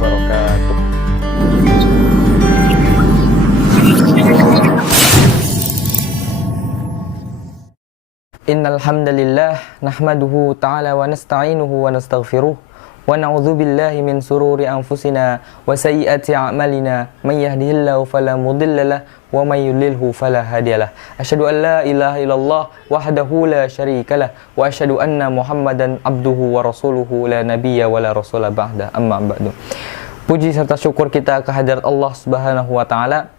wabarakatuh. Innal hamdalillah nahmaduhu ta'ala wa nasta'inuhu wa nastaghfiruh wa na'udzu billahi min sururi anfusina wa sayyiati a'malina may yahdihillahu fala mudhillalah wa may yudlilhu fala hadiyalah. Asyhadu an la ilaha illallah wahdahu la syarikalah wa asyhadu anna Muhammadan abduhu wa rasuluhu la nabiyya wa la rasula ba'da, amma ba'du. Puji serta syukur kita kehadirat Allah Subhanahu wa taala,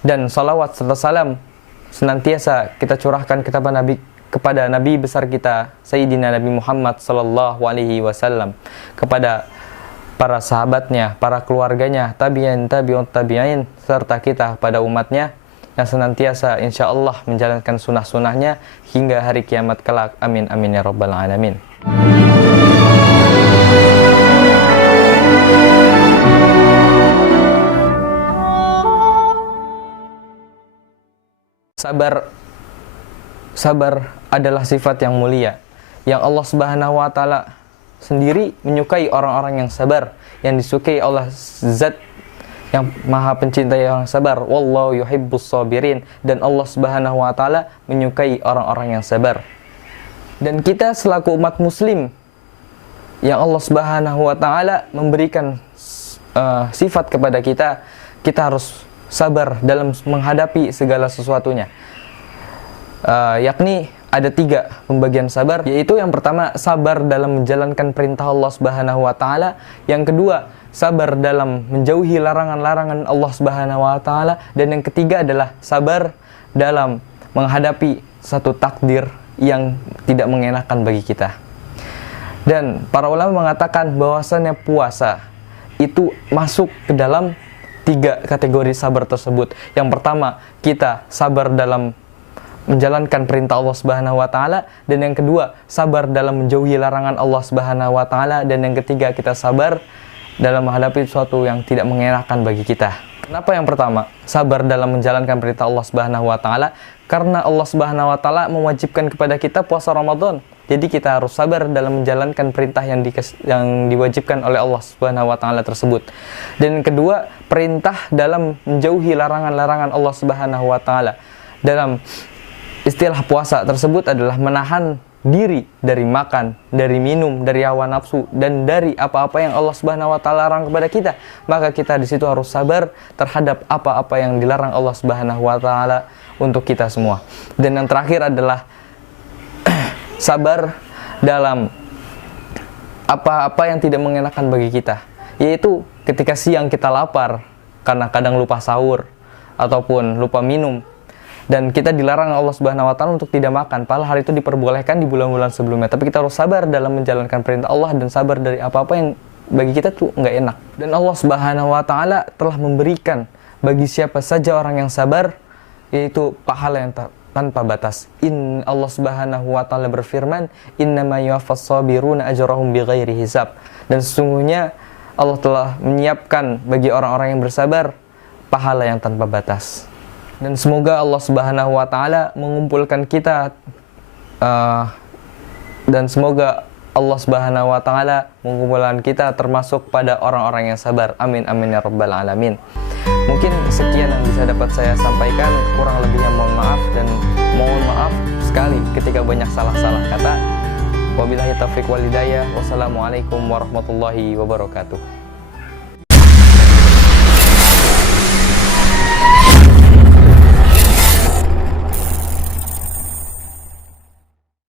dan salawat serta salam senantiasa kita curahkan kepada Nabi besar kita Sayyidina Nabi Muhammad sallallahu alaihi wasallam, kepada para sahabatnya, para keluarganya, tabi'in, tabi'ut tabi'in, serta kita pada umatnya yang senantiasa insyaallah menjalankan sunnah-sunnahnya hingga hari kiamat kelak. Amin amin ya rabbal alamin. Sabar adalah sifat yang mulia, yang Allah Subhanahu wa taala sendiri menyukai orang-orang yang sabar, yang disukai Allah Zat yang Maha Pencinta yang sabar. Wallahu yuhibbus sabirin, dan Allah Subhanahu wa taala menyukai orang-orang yang sabar. Dan kita selaku umat muslim yang Allah Subhanahu wa taala memberikan sifat kepada kita, kita harus sabar dalam menghadapi segala sesuatunya. Yakni ada 3 pembagian sabar, yaitu yang pertama sabar dalam menjalankan perintah Allah Subhanahu wa taala, yang kedua sabar dalam menjauhi larangan-larangan Allah Subhanahu wa taala, dan yang ketiga adalah sabar dalam menghadapi satu takdir yang tidak mengenakan bagi kita. Dan para ulama mengatakan bahwasannya puasa itu masuk ke dalam 3 kategori sabar tersebut. Yang pertama, kita sabar dalam menjalankan perintah Allah Subhanahu wa taala, dan yang kedua sabar dalam menjauhi larangan Allah Subhanahu wa taala, dan yang ketiga kita sabar dalam menghadapi sesuatu yang tidak mengenakan bagi kita. Kenapa yang pertama sabar dalam menjalankan perintah Allah Subhanahu wa taala? Karena Allah Subhanahu wa taala mewajibkan kepada kita puasa Ramadan. Jadi kita harus sabar dalam menjalankan perintah yang diwajibkan oleh Allah Subhanahu wa taala tersebut. Dan yang kedua, perintah dalam menjauhi larangan-larangan Allah Subhanahu wa taala. Dalam istilah puasa tersebut adalah menahan diri dari makan, dari minum, dari hawa nafsu, dan dari apa-apa yang Allah Subhanahu wa taala larang kepada kita. Maka kita di situ harus sabar terhadap apa-apa yang dilarang Allah Subhanahu wa taala untuk kita semua. Dan yang terakhir adalah sabar dalam apa-apa yang tidak mengenakan bagi kita, yaitu ketika siang kita lapar karena kadang lupa sahur ataupun lupa minum, dan kita dilarang Allah Subhanahu wa taala untuk tidak makan, padahal hari itu diperbolehkan di bulan-bulan sebelumnya. Tapi kita harus sabar dalam menjalankan perintah Allah dan sabar dari apa-apa yang bagi kita tuh nggak enak. Dan Allah Subhanahu wa taala telah memberikan bagi siapa saja orang yang sabar yaitu pahala yang tanpa batas. Allah Subhanahu wa taala berfirman, "Innama yuwaffas sabiruna ajrahum bighairi hisab." Dan sesungguhnya Allah telah menyiapkan bagi orang-orang yang bersabar pahala yang tanpa batas. Dan semoga Allah Subhanahu wa taala mengumpulkan kita dan semoga Allah Subhanahu wa taala mengumpulkan kita termasuk pada orang-orang yang sabar. Amin amin ya rabbal alamin. Mungkin sekian yang bisa dapat saya sampaikan, kurang lebihnya mohon maaf, dan mohon maaf sekali ketika banyak salah-salah kata. Wabillahi taufiq wal hidayah. Wassalamualaikum warahmatullahi wabarakatuh.